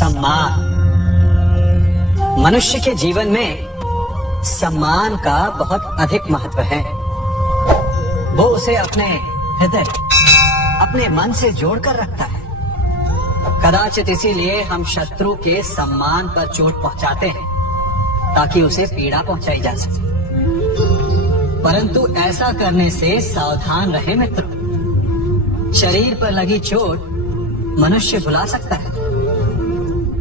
सम्मान। मनुष्य के जीवन में सम्मान का बहुत अधिक महत्व है। वो उसे अपने हृदय, अपने मन से जोड़कर रखता है। कदाचित इसीलिए हम शत्रु के सम्मान पर चोट पहुंचाते हैं ताकि उसे पीड़ा पहुंचाई जा सके। परंतु ऐसा करने से सावधान रहे मित्रों। शरीर पर लगी चोट मनुष्य भुला सकता है,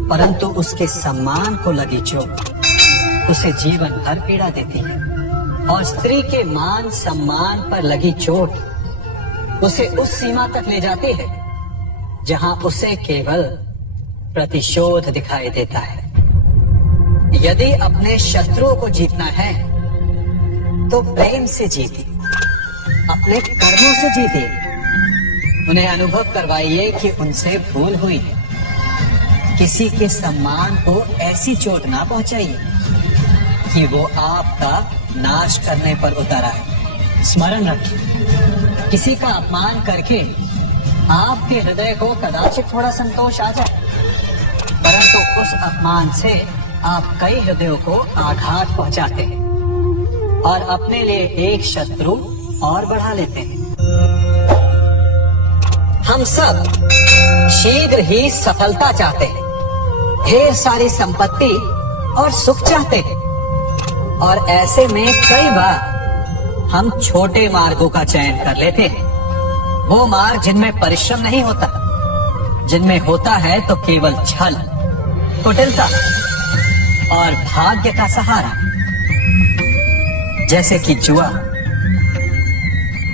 परंतु उसके सम्मान को लगी चोट उसे जीवन भर पीड़ा देती है। और स्त्री के मान सम्मान पर लगी चोट उसे उस सीमा तक ले जाती है जहां उसे केवल प्रतिशोध दिखाई देता है। यदि अपने शत्रुओं को जीतना है तो प्रेम से जीते, अपने कर्मों से जीते। उन्हें अनुभव करवाइए कि उनसे भूल हुई है। किसी के सम्मान को ऐसी चोट ना पहुंचाइए कि वो आपका नाश करने पर उतर आए। स्मरण रखिए, किसी का अपमान करके आपके हृदय को कदाचित थोड़ा संतोष आ जाए, परंतु उस अपमान से आप कई हृदयों को आघात पहुंचाते हैं और अपने लिए एक शत्रु और बढ़ा लेते हैं। हम सब शीघ्र ही सफलता चाहते हैं, ढेर सारी संपत्ति और सुख चाहते हैं, और ऐसे में कई बार हम छोटे मार्गों का चयन कर लेते हैं। वो मार्ग जिनमें परिश्रम नहीं होता, जिनमें होता है तो केवल छल, कुटिलता और भाग्य का सहारा। जैसे कि जुआ।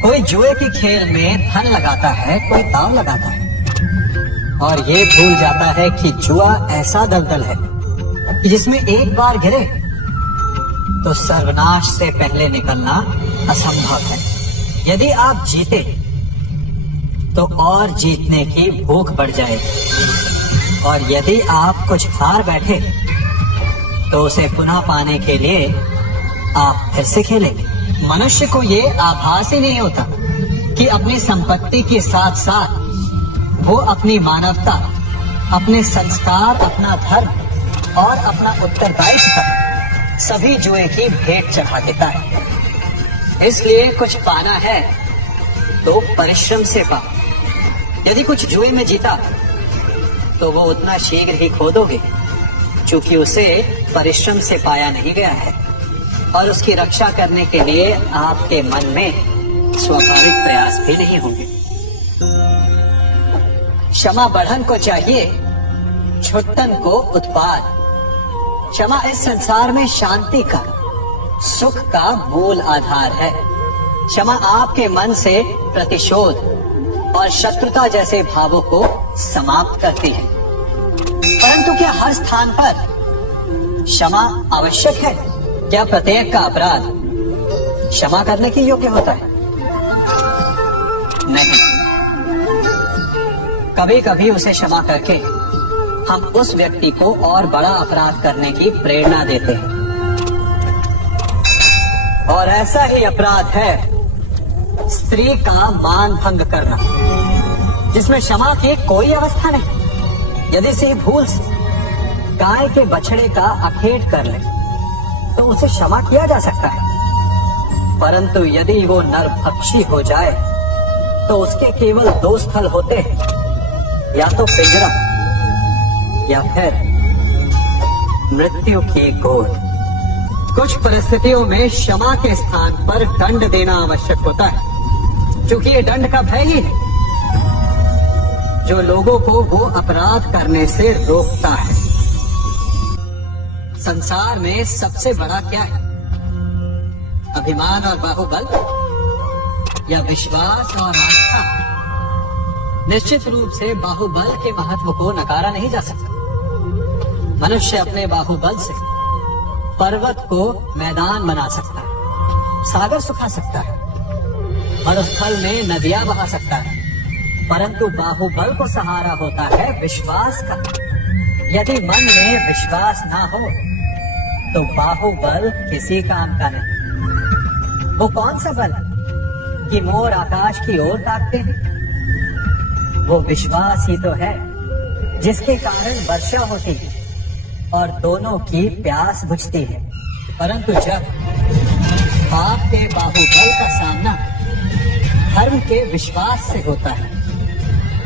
कोई जुए के खेल में धन लगाता है, कोई दांव लगाता है और ये भूल जाता है कि जुआ ऐसा दलदल है कि जिसमें एक बार गिरे तो सर्वनाश से पहले निकलना असंभव है। यदि आप जीते तो और जीतने की भूख बढ़ जाएगी, और यदि आप कुछ हार बैठे तो उसे पुनः पाने के लिए आप फिर से खेलेंगे। मनुष्य को ये आभास ही नहीं होता कि अपनी संपत्ति के साथ साथ वो अपनी मानवता, अपने संस्कार, अपना धर्म और अपना उत्तरदायित्व सभी जुए की भेंट चढ़ा देता है। इसलिए कुछ पाना है तो परिश्रम से पाओ। यदि कुछ जुए में जीता तो वो उतना शीघ्र ही खो दोगे, क्योंकि उसे परिश्रम से पाया नहीं गया है, और उसकी रक्षा करने के लिए आपके मन में स्वाभाविक प्रयास भी नहीं होंगे। क्षमा बढ़न को चाहिए, छुट्टन को उत्पाद। क्षमा इस संसार में शांति का, सुख का मूल आधार है। क्षमा आपके मन से प्रतिशोध और शत्रुता जैसे भावों को समाप्त करती है। परंतु क्या हर स्थान पर क्षमा आवश्यक है? क्या प्रत्येक का अपराध क्षमा करने के योग्य होता है? नहीं। कभी कभी उसे क्षमा करके हम उस व्यक्ति को और बड़ा अपराध करने की प्रेरणा देते हैं, और ऐसा ही अपराध है स्त्री का मान भंग करना, जिसमें क्षमा की कोई अवस्था नहीं। यदि से भूल से गाय के बछड़े का अखेट कर ले तो उसे क्षमा किया जा सकता है, परंतु यदि वो नरभक्षी हो जाए तो उसके केवल दो स्थल होते हैं, या तो पिंजरा या फिर मृत्यु की गोद। कुछ परिस्थितियों में क्षमा के स्थान पर दंड देना आवश्यक होता है, क्योंकि ये दंड का भय ही है जो लोगों को वो अपराध करने से रोकता है। संसार में सबसे बड़ा क्या है? अभिमान और बाहुबल, या विश्वास और आस्था? निश्चित रूप से बाहुबल के महत्व को नकारा नहीं जा सकता। मनुष्य अपने बाहुबल से पर्वत को मैदान बना सकता है, सागर सुखा सकता है, और उस स्थल में नदियां बहा सकता है, परंतु बाहुबल को सहारा होता है विश्वास का। यदि मन में विश्वास ना हो तो बाहुबल किसी काम का नहीं। वो कौन सा बल कि मोर आकाश की ओर ताकते हैं? वो विश्वास ही तो है जिसके कारण वर्षा होती है और दोनों की प्यास बुझती है। परंतु जब पाप के बाहुबल का सामना धर्म के विश्वास से होता है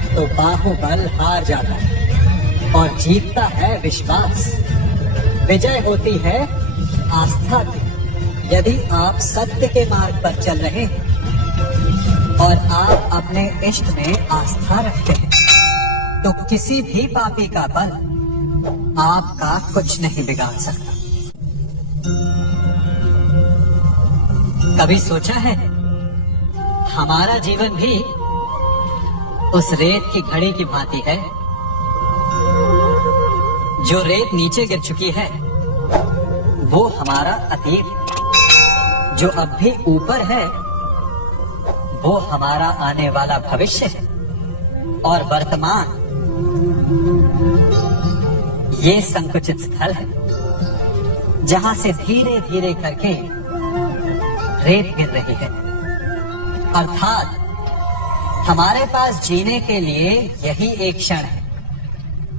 तो बाहुबल हार जाता है और जीतता है विश्वास। विजय होती है आस्था की। यदि आप सत्य के मार्ग पर चल रहे हैं और आप अपने इष्ट में आस्था रखते हैं तो किसी भी पापी का बल आपका कुछ नहीं बिगाड़ सकता। कभी सोचा है हमारा जीवन भी उस रेत की घड़ी की भांति है। जो रेत नीचे गिर चुकी है वो हमारा अतीत है, जो अब भी ऊपर है वो हमारा आने वाला भविष्य है, और वर्तमान ये संकुचित स्थल है जहां से धीरे धीरे करके रेत गिर रही है। अर्थात हमारे पास जीने के लिए यही एक क्षण है।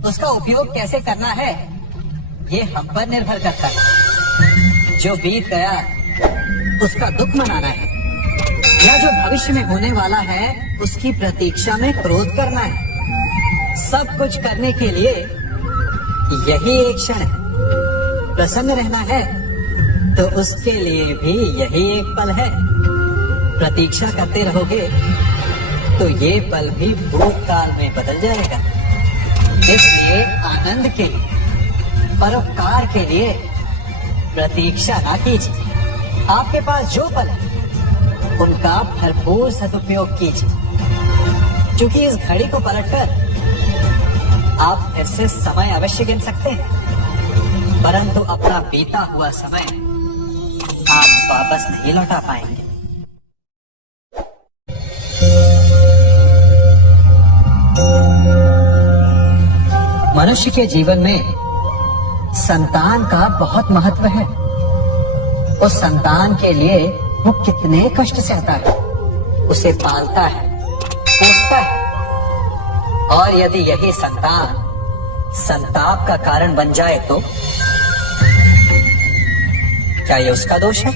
उसका उपयोग कैसे करना है ये हम पर निर्भर करता है। जो बीत गया उसका दुख मनाना है या जो भविष्य में होने वाला है उसकी प्रतीक्षा में क्रोध करना है। सब कुछ करने के लिए यही एक क्षण है। प्रसन्न रहना है तो उसके लिए भी यही एक पल है। प्रतीक्षा करते रहोगे तो ये पल भी भूतकाल में बदल जाएगा। इसलिए आनंद के लिए, परोपकार के लिए प्रतीक्षा ना कीजिए। आपके पास जो पल है उनका भरपूर सदुपयोग कीजिए, क्योंकि इस घड़ी को पलटकर आप फिर से समय अवश्य गिन सकते हैं, परंतु अपना बीता हुआ समय आप वापस नहीं लौटा पाएंगे। मनुष्य के जीवन में संतान का बहुत महत्व है। उस संतान के लिए वो कितने कष्ट सहता है, उसे पालता है, पोसता है, और यदि यही संतान संताप का कारण बन जाए तो क्या ये उसका दोष है?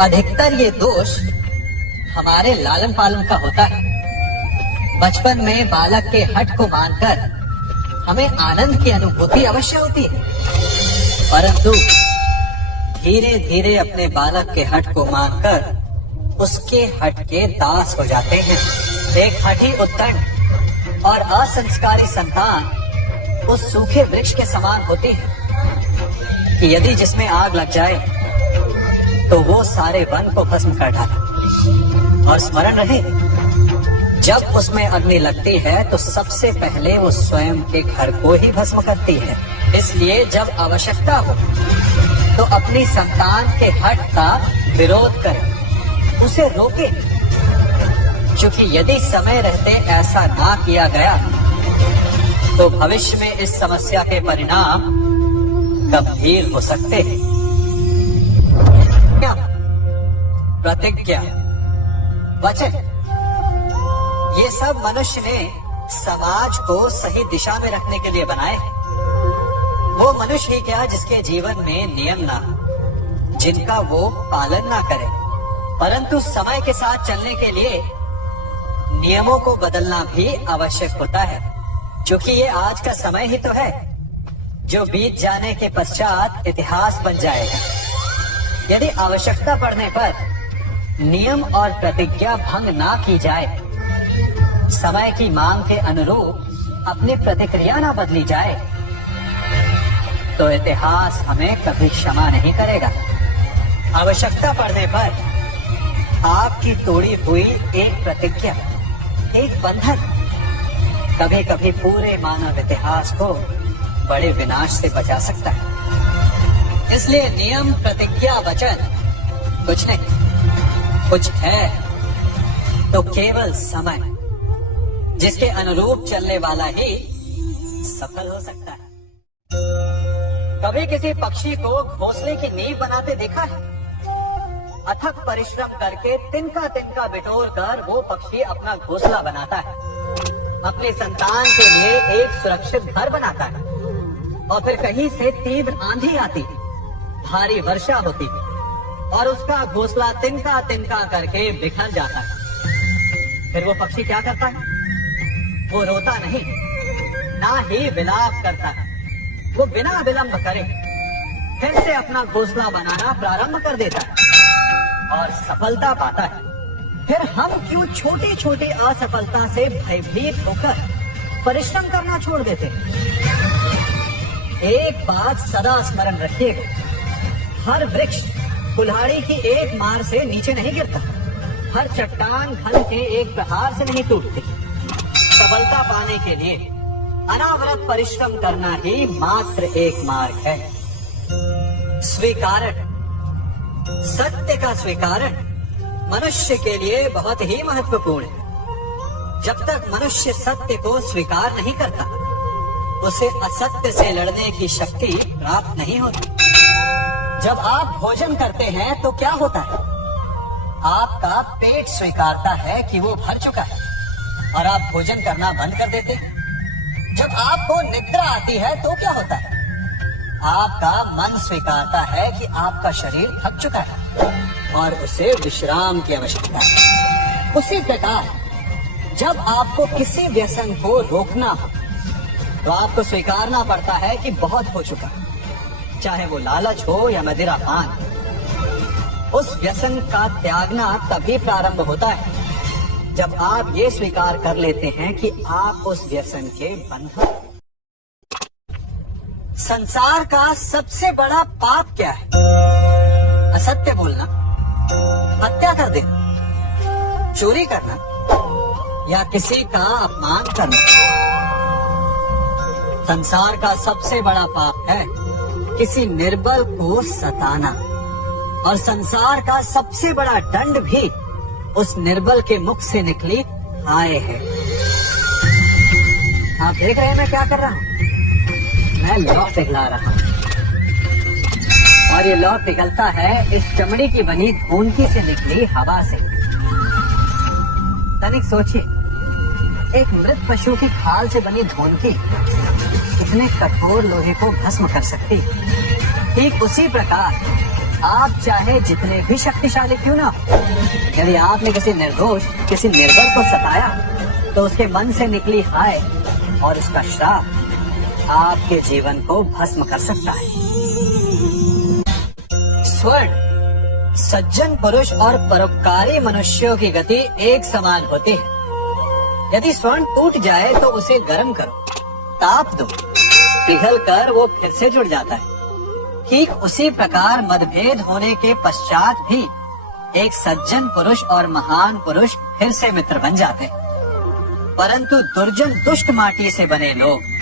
अधिकतर ये दोष हमारे लालन पालन का होता है। बचपन में बालक के हठ को मानकर हमें आनंद की अनुभूति अवश्य होती है, परंतु धीरे धीरे अपने बालक के हठ को मानकर उसके हठ के दास हो जाते हैं। एक हठी उद्दंड और असंस्कारी संतान उस सूखे वृक्ष के समान होती है कि यदि जिसमें आग लग जाए तो वो सारे वन को भस्म कर डाले। और स्मरण रहे, जब उसमें अग्नि लगती है तो सबसे पहले वो स्वयं के घर को ही भस्म करती है। इसलिए जब आवश्यकता हो तो अपनी संतान के हठ का विरोध करें, उसे रोके, क्योंकि यदि समय रहते ऐसा ना किया गया तो भविष्य में इस समस्या के परिणाम गंभीर हो सकते हैं। प्रतिज्ञा, वचन, ये सब मनुष्य ने समाज को सही दिशा में रखने के लिए बनाए हैं। वो मनुष्य ही क्या जिसके जीवन में नियम ना हो, जिनका वो पालन ना करे, परंतु समय के साथ चलने के लिए नियमों को बदलना भी आवश्यक होता है, क्योंकि ये आज का समय ही तो है जो बीत जाने के पश्चात इतिहास बन जाएगा। यदि आवश्यकता पड़ने पर नियम और प्रतिज्ञा भंग ना की जाए, समय की मांग के अनुरूप अपनी प्रतिक्रिया ना बदली जाए, तो इतिहास हमें कभी क्षमा नहीं करेगा। आवश्यकता पड़ने पर आपकी तोड़ी हुई एक प्रतिज्ञा, एक बंधन कभी कभी पूरे मानव इतिहास को बड़े विनाश से बचा सकता है। इसलिए नियम, प्रतिज्ञा, वचन कुछ नहीं, कुछ है तो केवल समय, जिसके अनुरूप चलने वाला ही सफल हो सकता है। कभी किसी पक्षी को घोंसले की नींव बनाते देखा है? अथक परिश्रम करके तिनका तिनका बिटोर कर वो पक्षी अपना घोंसला बनाता है। अपने संतान के लिए एक सुरक्षित घर बनाता है और फिर कहीं से तीव्र आंधी आती है, भारी वर्षा होती है और उसका घोंसला तिनका तिनका करके बिखर जाता है। फिर वो पक्षी क्या करता है? वो रोता नहीं, ना ही विलाप करता है। वो बिना विलंब करे फिर से अपना घोंसला बनाना प्रारंभ कर देता है और सफलता पाता है। फिर हम क्यों छोटी छोटी असफलता से भयभीत होकर परिश्रम करना छोड़ देते हैं? एक बात सदा स्मरण रखिएगा, हर वृक्ष कुल्हाड़ी की एक मार से नीचे नहीं गिरता, हर चट्टान घन के एक प्रहार से नहीं टूटती। सफलता पाने के लिए अनावरत परिश्रम करना ही मात्र एक मार्ग है। स्वीकारण, सत्य का स्वीकारण मनुष्य के लिए बहुत ही महत्वपूर्ण है। जब तक मनुष्य सत्य को स्वीकार नहीं करता, उसे असत्य से लड़ने की शक्ति प्राप्त नहीं होती। जब आप भोजन करते हैं तो क्या होता है? आपका पेट स्वीकारता है कि वो भर चुका है और आप भोजन करना बंद कर देते हैं। जब आपको निद्रा आती है तो क्या होता है? आपका मन स्वीकारता है कि आपका शरीर थक चुका है और उसे विश्राम की आवश्यकता है। उसी प्रकार जब आपको किसी व्यसन को रोकना हो तो आपको स्वीकारना पड़ता है कि बहुत हो चुका है, चाहे वो लालच हो या मदिरापान। उस व्यसन का त्यागना तभी प्रारंभ होता है जब आप ये स्वीकार कर लेते हैं कि आप उस व्यसन के बंधन। संसार का सबसे बड़ा पाप क्या है? असत्य बोलना, हत्या कर देना, चोरी करना या किसी का अपमान करना। संसार का सबसे बड़ा पाप है किसी निर्बल को सताना, और संसार का सबसे बड़ा दंड भी उस निर्बल के मुख से निकली हाय है। आप देख रहे हैं मैं क्या कर रहा हूँ? मैं लौ पिघला रहा हूँ और ये लौ पिघलता है इस चमड़ी की बनी धूनकी से निकली हवा से। तनिक सोचिए, एक मृत पशु की खाल से बनी धूनकी कितने कठोर लोहे को भस्म कर सकती। ठीक उसी प्रकार आप चाहे जितने भी शक्तिशाली क्यों ना हो, यदि आपने किसी निर्दोष, किसी निर्बल को सताया तो उसके मन से निकली हाय और उसका श्राप आपके जीवन को भस्म कर सकता है। स्वर्ण, सज्जन पुरुष और परोपकारी मनुष्यों की गति एक समान होती है। यदि स्वर्ण टूट जाए तो उसे गर्म करो, ताप दो, पिघल कर वो फिर से जुड़ जाता है। ठीक उसी प्रकार मतभेद होने के पश्चात भी एक सज्जन पुरुष और महान पुरुष फिर से मित्र बन जाते हैं। परंतु दुर्जन दुष्ट माटी से बने लोग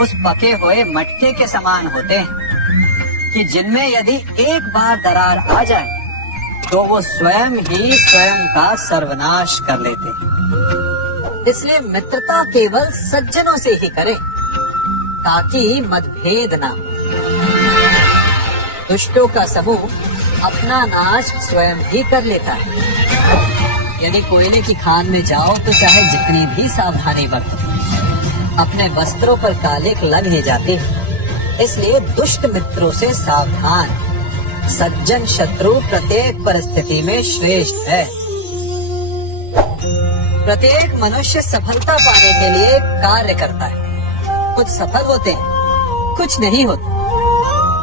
उस पके हुए मटके के समान होते हैं कि जिनमें यदि एक बार दरार आ जाए तो वो स्वयं ही स्वयं का सर्वनाश कर लेते हैं। इसलिए मित्रता केवल सज्जनों से ही करें ताकि मतभेद ना हो। दुष्टों का समूह अपना नाश स्वयं ही कर लेता है। यदि कोयले की खान में जाओ तो चाहे जितनी भी सावधानी बरतो, अपने वस्त्रों पर कालिख लग ही जाती है। इसलिए दुष्ट मित्रों से सावधान। सज्जन शत्रु प्रत्येक परिस्थिति में श्रेष्ठ है। प्रत्येक मनुष्य सफलता पाने के लिए कार्य करता है। कुछ सफल होते हैं, कुछ नहीं होते,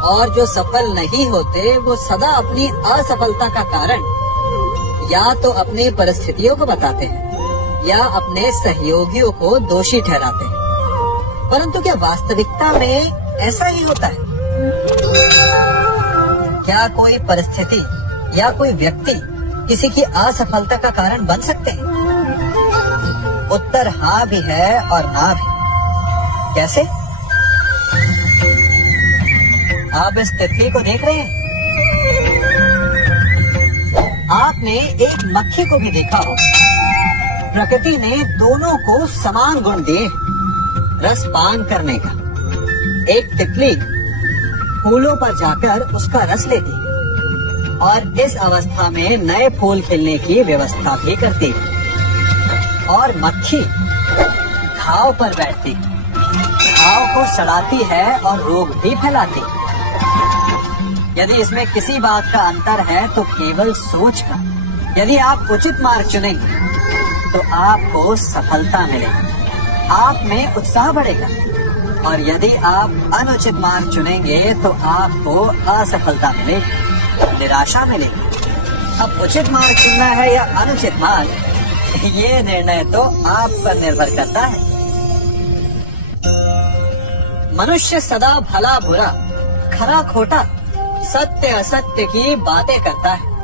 और जो सफल नहीं होते वो सदा अपनी असफलता का कारण या तो अपनी परिस्थितियों को बताते हैं या अपने सहयोगियों को दोषी ठहराते हैं। परंतु क्या वास्तविकता में ऐसा ही होता है? क्या कोई परिस्थिति या कोई व्यक्ति किसी की असफलता का कारण बन सकते हैं? उत्तर हाँ भी है और ना भी। कैसे? आप इस तितली को देख रहे हैं? आपने एक मक्खी को भी देखा हो। प्रकृति ने दोनों को समान गुण दिए रस पान करने का। एक तितली फूलों पर जाकर उसका रस लेती और इस अवस्था में नए फूल खिलने की व्यवस्था भी करती है, और मक्खी घाव पर बैठती, घाव को सड़ाती है और रोग भी फैलाती। यदि इसमें किसी बात का अंतर है तो केवल सोच का। यदि आप उचित मार्ग चुनेंगे तो आपको सफलता मिलेगी, आप में उत्साह बढ़ेगा, और यदि आप अनुचित मार्ग चुनेंगे तो आपको असफलता मिलेगी, निराशा मिलेगी। अब उचित मार्ग चुनना है या अनुचित मार्ग, ये निर्णय तो आप पर निर्भर करता है। मनुष्य सदा भला बुरा, खरा खोटा, सत्य असत्य की बातें करता है।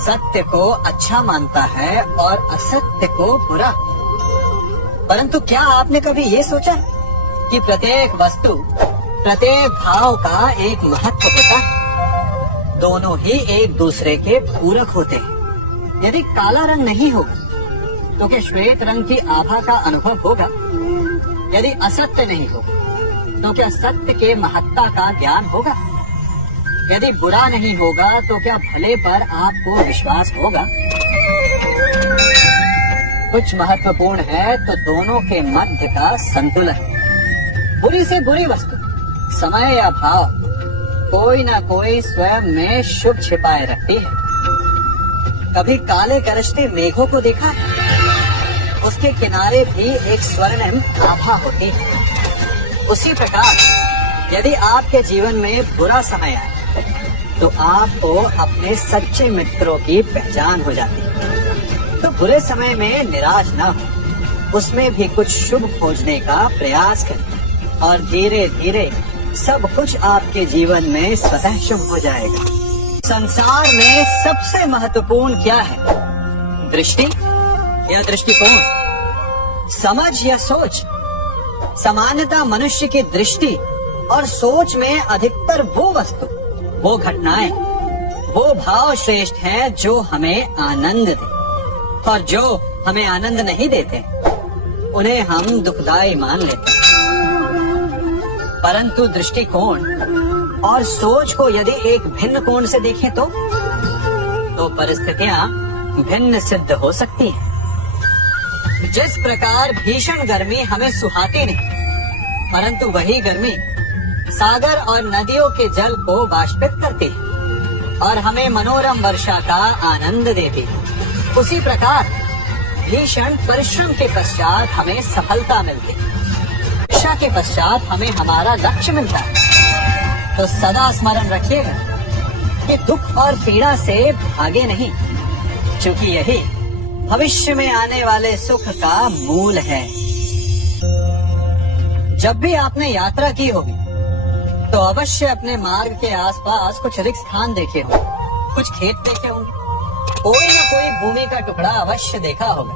सत्य को अच्छा मानता है और असत्य को बुरा। परंतु क्या आपने कभी ये सोचा कि प्रत्येक वस्तु, प्रत्येक भाव का एक महत्व होता है? दोनों ही एक दूसरे के पूरक होते हैं। यदि काला रंग नहीं होगा तो क्या श्वेत रंग की आभा का अनुभव होगा? यदि असत्य नहीं होगा तो क्या सत्य के महत्ता का ज्ञान होगा? यदि बुरा नहीं होगा तो क्या भले पर आपको विश्वास होगा? कुछ महत्वपूर्ण है तो दोनों के मध्य का संतुलन। बुरी से बुरी वस्तु, समय या भाव, कोई ना कोई स्वयं में शुभ छिपाए रखती है। कभी काले गरजते मेघों को देखा है? उसके किनारे भी एक स्वर्णिम आभा होती है। उसी प्रकार यदि आपके जीवन में बुरा समय आए तो आपको अपने सच्चे मित्रों की पहचान हो जाती है। तो बुरे समय में निराश न हो, उसमें भी कुछ शुभ खोजने का प्रयास करें और धीरे धीरे सब कुछ आपके जीवन में स्वतः शुभ हो जाएगा। संसार में सबसे महत्वपूर्ण क्या है? दृष्टि या दृष्टिकोण, समझ या सोच? सामान्यतः मनुष्य की दृष्टि और सोच में अधिकतर वो वस्तु, वो घटनाएं, वो भाव श्रेष्ठ हैं जो हमें आनंद दे, और जो हमें आनंद नहीं देते उन्हें हम दुखदाई मान लेते हैं। परंतु दृष्टिकोण और सोच को यदि एक भिन्न कोण से देखें तो परिस्थितियां भिन्न सिद्ध हो सकती हैं। जिस प्रकार भीषण गर्मी हमें सुहाती नहीं, परंतु वही गर्मी सागर और नदियों के जल को वाष्पित करती है और हमें मनोरम वर्षा का आनंद देती है, उसी प्रकार भीषण परिश्रम के पश्चात हमें सफलता मिलती है, वर्षा के पश्चात हमें हमारा लक्ष्य मिलता है। तो सदा स्मरण रखिएगा कि दुख और पीड़ा से भागे नहीं, क्योंकि यही भविष्य में आने वाले सुख का मूल है। जब भी आपने यात्रा की होगी तो अवश्य अपने मार्ग के आसपास कुछ रिक्त स्थान देखे होंगे, कुछ खेत देखे होंगे, कोई न कोई भूमि का टुकड़ा अवश्य देखा होगा।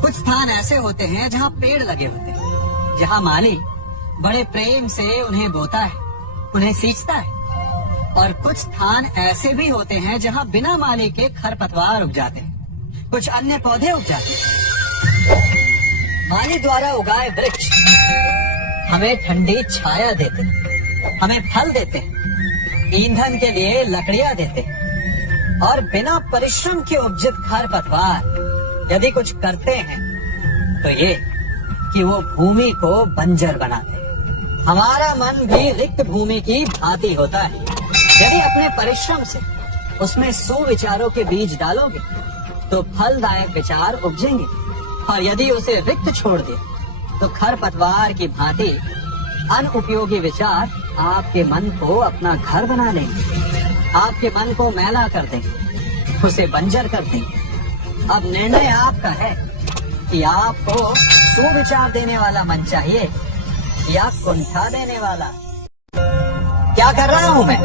कुछ स्थान ऐसे होते हैं जहाँ पेड़ लगे होते हैं, जहाँ माली बड़े प्रेम से उन्हें बोता है, उन्हें सींचता है, और कुछ स्थान ऐसे भी होते हैं जहाँ बिना माली के खरपतवार उग जाते हैं, कुछ अन्य पौधे उग जाते हैं। माली द्वारा उगाए वृक्ष हमें ठंडी छाया देते हैं, हमें फल देते हैं, ईंधन के लिए लकड़ियां देते हैं, और बिना परिश्रम के उपजित खरपतवार यदि कुछ करते हैं तो ये कि वो भूमि को बंजर बनाते हैं। हमारा मन भी रिक्त भूमि की भांति होता है। यदि अपने परिश्रम से उसमें सुविचारों के बीज डालोगे तो फलदायक विचार उपजेंगे, और यदि उसे रिक्त छोड़ दिया तो खरपतवार की भांति अनुपयोगी विचार आपके मन को अपना घर बना लेंगे, आपके मन को मैला कर देंगे, उसे बंजर कर देंगे। अब निर्णय आपका है कि आपको सुविचार देने वाला मन चाहिए या कुंठा देने वाला। क्या कर रहा हूँ मैं?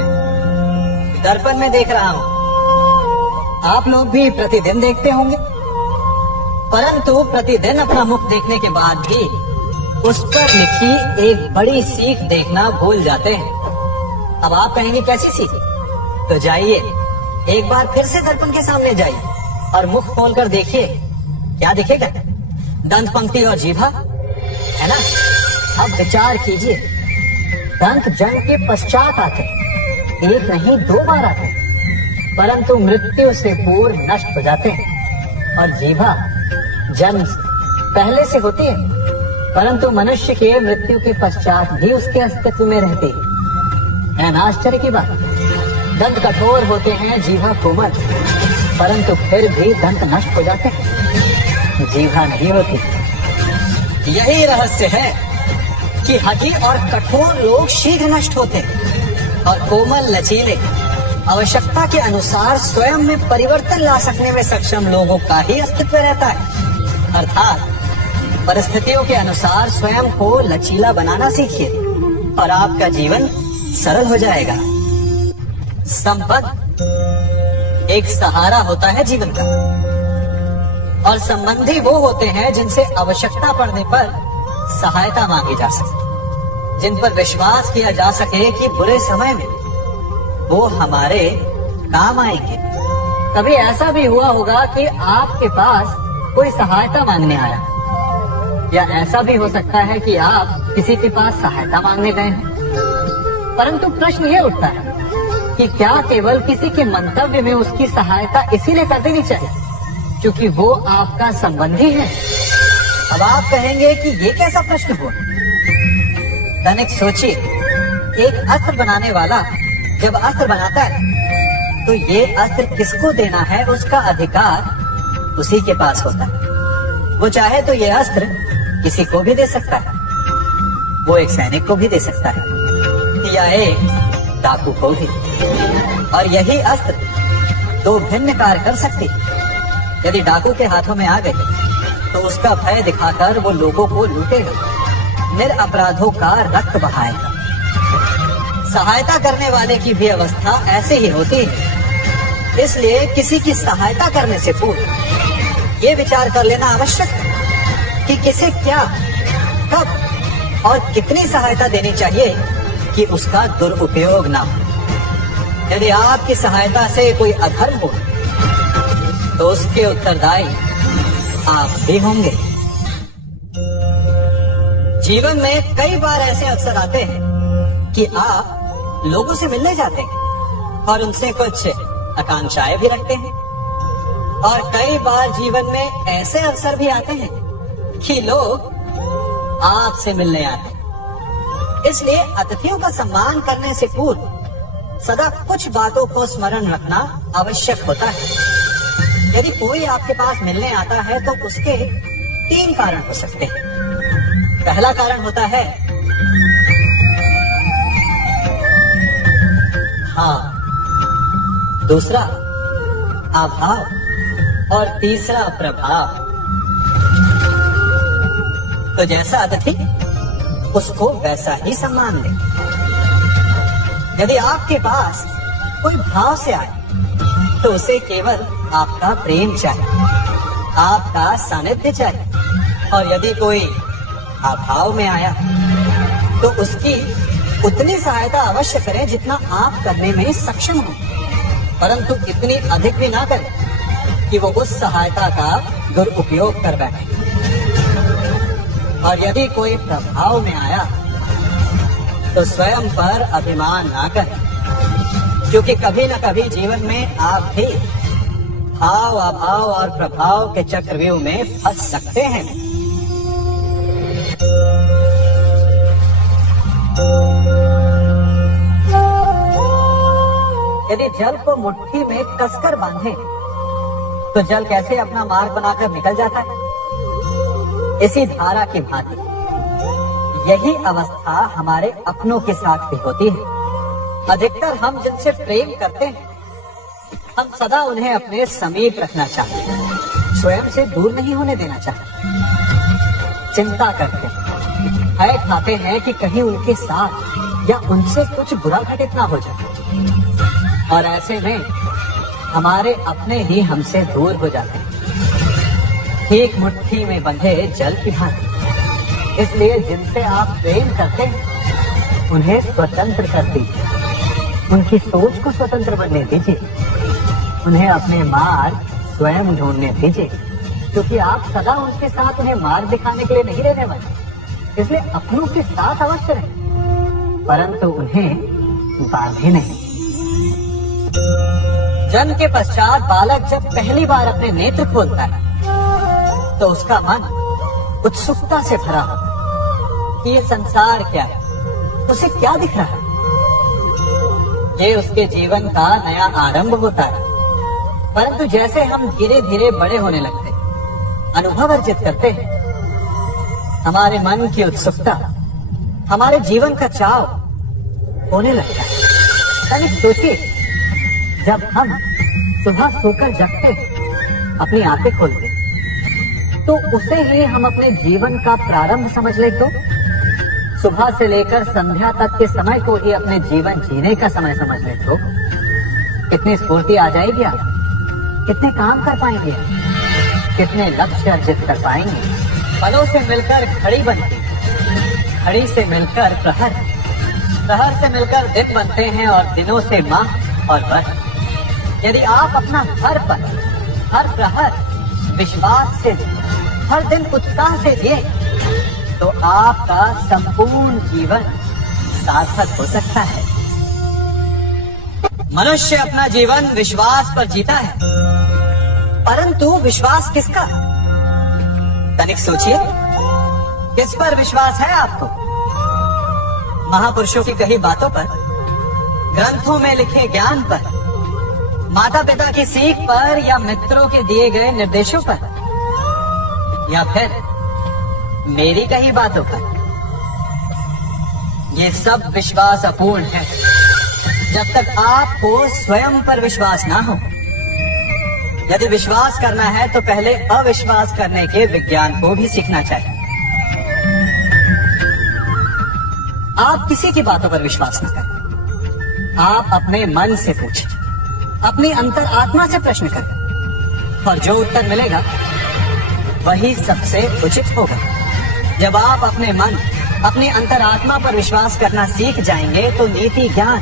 दर्पण में देख रहा हूँ। आप लोग भी प्रतिदिन देखते होंगे, परंतु प्रतिदिन अपना मुख देखने के बाद भी उस पर लिखी एक बड़ी सीख देखना भूल जाते हैं। अब आप कहेंगे कैसी सीख? तो जाइए एक बार फिर से दर्पण के सामने जाइए और मुख खोलकर देखिए, क्या दिखेगा? दंत पंक्ति और जीभा, है ना? अब विचार कीजिए, दंत जन्म के पश्चात आते, एक नहीं 2 बार आते, परंतु मृत्यु से पूर्व नष्ट हो जाते हैं, और जीभा जन्म से पहले से होती है, परंतु मनुष्य के मृत्यु के पश्चात भी उसके अस्तित्व में रहती है ना आश्चर्य की बात। दंत कठोर होते हैं, जीवा कोमल, परंतु फिर भी दंत नष्ट हो जाते हैं, जीवा नहीं होती। यही रहस्य है कि हठी और कठोर लोग शीघ्र नष्ट होते हैं और कोमल लचीले आवश्यकता के अनुसार स्वयं में परिवर्तन ला सकने में सक्षम लोगों का ही अस्तित्व रहता है। अर्थात परिस्थितियों के अनुसार स्वयं को लचीला बनाना सीखिए और आपका जीवन सरल हो जाएगा। संबंध एक सहारा होता है जीवन का, और संबंधी वो होते हैं जिनसे आवश्यकता पड़ने पर सहायता मांगी जा सके, जिन पर विश्वास किया जा सके कि बुरे समय में वो हमारे काम आएंगे। कभी ऐसा भी हुआ होगा कि आपके पास कोई सहायता मांगने आया, या ऐसा भी हो सकता है कि आप किसी के पास सहायता मांगने गए हैं, परंतु प्रश्न ये उठता है कि क्या केवल किसी के मंतव्य में उसकी सहायता इसीलिए कर देनी चाहिए क्योंकि वो आपका संबंधी है? अब आप कहेंगे कि ये कैसा प्रश्न हुआ। तनिक सोचिए, एक अस्त्र बनाने वाला जब अस्त्र बनाता है तो ये अस्त्र किसको देना है उसका अधिकार उसी के पास होता है। वो चाहे तो ये अस्त्र किसी को भी दे सकता है, वो एक सैनिक को भी दे सकता है या एक डाकू को भी, और यही अस्त्र दो भिन्न कार्य कर सकती है। यदि डाकू के हाथों में आ गई तो उसका भय दिखाकर वो लोगों को लूटेगा, निरपराधों का रक्त बहाएगा। सहायता करने वाले की भी अवस्था ऐसे ही होती है। इसलिए किसी की सहायता करने से पूर्व ये विचार कर लेना आवश्यक है कि किसे क्या, कब और कितनी सहायता देनी चाहिए कि उसका दुरुपयोग ना हो। यदि आपकी सहायता से कोई अधर्म हो तो उसके उत्तरदायी आप भी होंगे। जीवन में कई बार ऐसे अवसर आते हैं कि आप लोगों से मिलने जाते हैं और उनसे कुछ आकांक्षाएं भी रखते हैं, और कई बार जीवन में ऐसे अवसर भी आते हैं कि लोग आपसे मिलने आते हैं। इसलिए अतिथियों का सम्मान करने से पूर्व सदा कुछ बातों को स्मरण रखना आवश्यक होता है। यदि कोई आपके पास मिलने आता है तो उसके 3 कारण हो सकते हैं। पहला कारण होता है हाँ, दूसरा अभाव और तीसरा प्रभाव। तो जैसा अतिथि उसको वैसा ही सम्मान दे। यदि आपके पास कोई भाव से आए तो उसे केवल आपका प्रेम चाहिए, आपका सानिध्य चाहिए, और यदि कोई अभाव में आया तो उसकी उतनी सहायता अवश्य करें जितना आप करने में सक्षम हो, परंतु इतनी अधिक भी ना करें कि वो उस सहायता का दुरुपयोग कर बैठे। और यदि कोई प्रभाव में आया तो स्वयं पर अभिमान ना करें, क्योंकि कभी न कभी जीवन में आप भी भाव, अभाव और प्रभाव के चक्रव्यूह में फंस सकते हैं। यदि जल को मुट्ठी में कसकर बांधे तो जल कैसे अपना मार्ग बनाकर निकल जाता है, इसी धारा की भांति यही अवस्था हमारे अपनों के साथ भी होती है। अधिकतर हम जिनसे प्रेम करते हैं हम सदा उन्हें अपने समीप रखना चाहते हैं, स्वयं से दूर नहीं होने देना चाहते। चिंता करते हैं, भय खाते हैं कि कहीं उनके साथ या उनसे कुछ बुरा घटित ना हो जाए, और ऐसे में हमारे अपने ही हमसे दूर हो जाते हैं, एक मुट्ठी में बंधे जल की भांति। इसलिए जिनसे आप प्रेम करते हैं उन्हें स्वतंत्र कर दीजिए, उनकी सोच को स्वतंत्र बनने दीजिए, उन्हें अपने मार्ग स्वयं ढूंढने दीजिए, क्योंकि आप सदा उनके साथ उन्हें मार्ग दिखाने के लिए नहीं रहने वाले। इसलिए अपनों के साथ अवश्य रहें, परंतु उन्हें बांधे नहीं। जन्म के पश्चात बालक जब पहली बार अपने नेत्र खोलता है तो उसका मन उत्सुकता से भरा हो कि ये संसार क्या है, उसे क्या दिख रहा है। ये उसके जीवन का नया आरंभ होता है। परंतु जैसे हम धीरे धीरे बड़े होने लगते, अनुभव अर्जित करते हैं, हमारे मन की उत्सुकता, हमारे जीवन का चाव होने लगता है। तनिक सोचिए, जब हम सुबह सोकर जगते, अपनी आंखें खोलते, तो उसे ही हम अपने जीवन का प्रारंभ समझ ले तो सुबह से लेकर संध्या तक के समय को ही अपने जीवन जीने का समय समझ ले तो कितनी स्फूर्ति आ जाएगी आप, कितने काम कर पाएंगे, कितने लक्ष्य अर्जित कर पाएंगे। पलों से मिलकर घड़ी बनती, घड़ी से मिलकर प्रहर, प्रहर से मिलकर दिन बनते हैं और दिनों से माह और वर्ष। यदि आप अपना हर पल, हर प्रहर विश्वास से, हर दिन उत्साह से जिए, तो आपका संपूर्ण जीवन सार्थक हो सकता है। मनुष्य अपना जीवन विश्वास पर जीता है, परंतु विश्वास किसका? तनिक सोचिए, किस पर विश्वास है आपको? महापुरुषों की कही बातों पर, ग्रंथों में लिखे ज्ञान पर, माता पिता की सीख पर, या मित्रों के दिए गए निर्देशों पर, या फिर मेरी कही बातों पर? ये सब विश्वास अपूर्ण है जब तक आपको स्वयं पर विश्वास ना हो। यदि विश्वास करना है तो पहले अविश्वास करने के विज्ञान को भी सीखना चाहिए। आप किसी की बातों पर विश्वास न करें, आप अपने मन से पूछें, अपनी अंतर आत्मा से प्रश्न करें, और जो उत्तर मिलेगा वही सबसे उचित होगा। जब आप अपने मन, अपनी अंतरात्मा पर विश्वास करना सीख जाएंगे तो नीति ज्ञान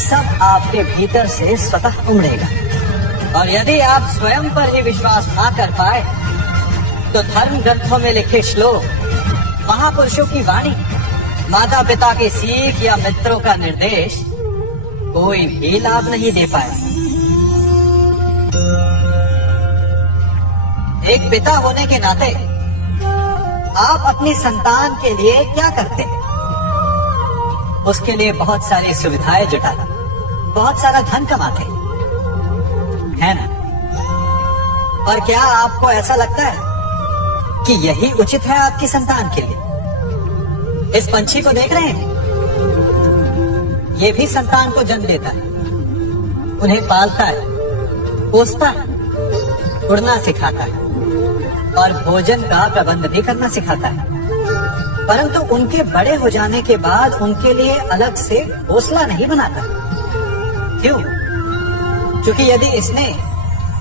सब आपके भीतर से स्वतः उमड़ेगा। और यदि आप स्वयं पर ही विश्वास ना कर पाए तो धर्म ग्रंथों में लिखे श्लोक, महापुरुषों की वाणी, माता पिता की सीख या मित्रों का निर्देश कोई भी लाभ नहीं दे पाए। एक पिता होने के नाते आप अपनी संतान के लिए क्या करते हैं? उसके लिए बहुत सारी सुविधाएं जुटाते, बहुत सारा धन कमाते है ना? और क्या आपको ऐसा लगता है कि यही उचित है आपकी संतान के लिए? इस पंछी को देख रहे हैं, ये भी संतान को जन्म देता है, उन्हें पालता है, पोसता है, उड़ना सिखाता है और भोजन का प्रबंध भी करना सिखाता है। परंतु उनके बड़े हो जाने के बाद उनके लिए अलग से घोंसला नहीं बनाता। क्यों? क्योंकि यदि इसने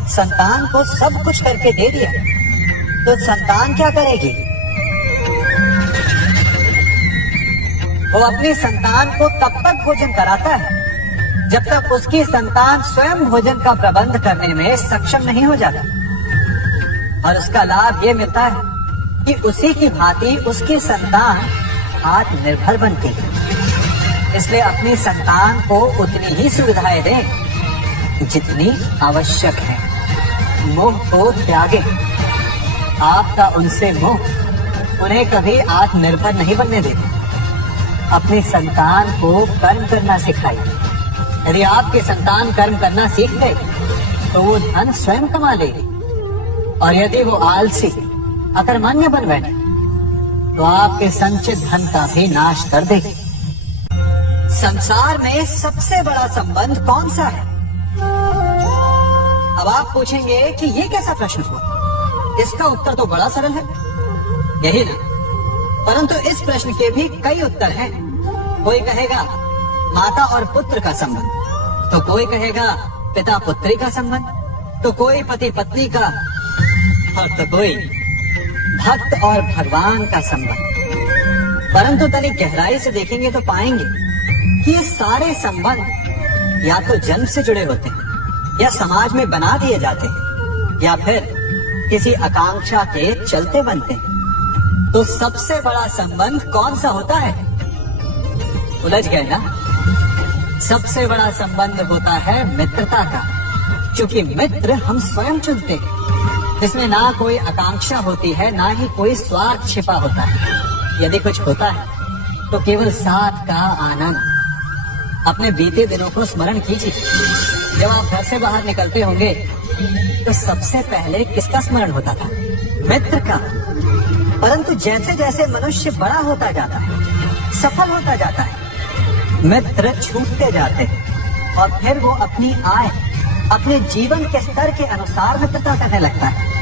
संतान को सब कुछ करके दे दिया तो संतान क्या करेगी? वो अपनी संतान को तब तक भोजन कराता है जब तक उसकी संतान स्वयं भोजन का प्रबंध करने में सक्षम नहीं हो जाता। और उसका लाभ ये मिलता है कि उसी की भांति उसकी संतान आत्मनिर्भर बनती है। इसलिए अपनी संतान को उतनी ही सुविधाएं दें जितनी आवश्यक है। मोह को त्यागे। आपका उनसे मोह उन्हें कभी आत्मनिर्भर नहीं बनने देगा। अपनी संतान को कर्म करना सिखाइए। यदि आपकी संतान कर्म करना सीख गई तो वो धन स्वयं कमा लेगी। और यदि वो आलसी, अकर्मण्य बन बैठे तो आपके संचित धन का भी नाश कर देगी। संसार में सबसे बड़ा संबंध कौन सा है? अब आप पूछेंगे कि ये कैसा प्रश्न हुआ? इसका उत्तर तो बड़ा सरल है, यही ना? परंतु इस प्रश्न के भी कई उत्तर हैं। कोई कहेगा माता और पुत्र का संबंध, तो कोई कहेगा पिता पुत्री का संबंध, तो कोई पति पत्नी का, और तो कोई भक्त और भगवान का संबंध। परंतु तनिक गहराई से देखेंगे तो पाएंगे कि ये सारे संबंध या तो जन्म से जुड़े होते हैं, या समाज में बना दिए जाते हैं, या फिर किसी आकांक्षा के चलते बनते हैं। तो सबसे बड़ा संबंध कौन सा होता है? उलझ गए ना? सबसे बड़ा संबंध होता है मित्रता का, क्योंकि मित्र हम स्वयं चुनते हैं। जिसमें ना कोई आकांक्षा होती है, ना ही कोई स्वार्थ छिपा होता है। यदि कुछ होता है तो केवल साथ का आनंद। अपने बीते दिनों को स्मरण कीजिए। जब आप घर से बाहर निकलते होंगे तो सबसे पहले किसका स्मरण होता था? मित्र का। परंतु जैसे जैसे मनुष्य बड़ा होता जाता है, सफल होता जाता है, मित्र छूटते जाते हैं और फिर वो अपनी आय, अपने जीवन के स्तर के अनुसार मित्रता करने लगता है।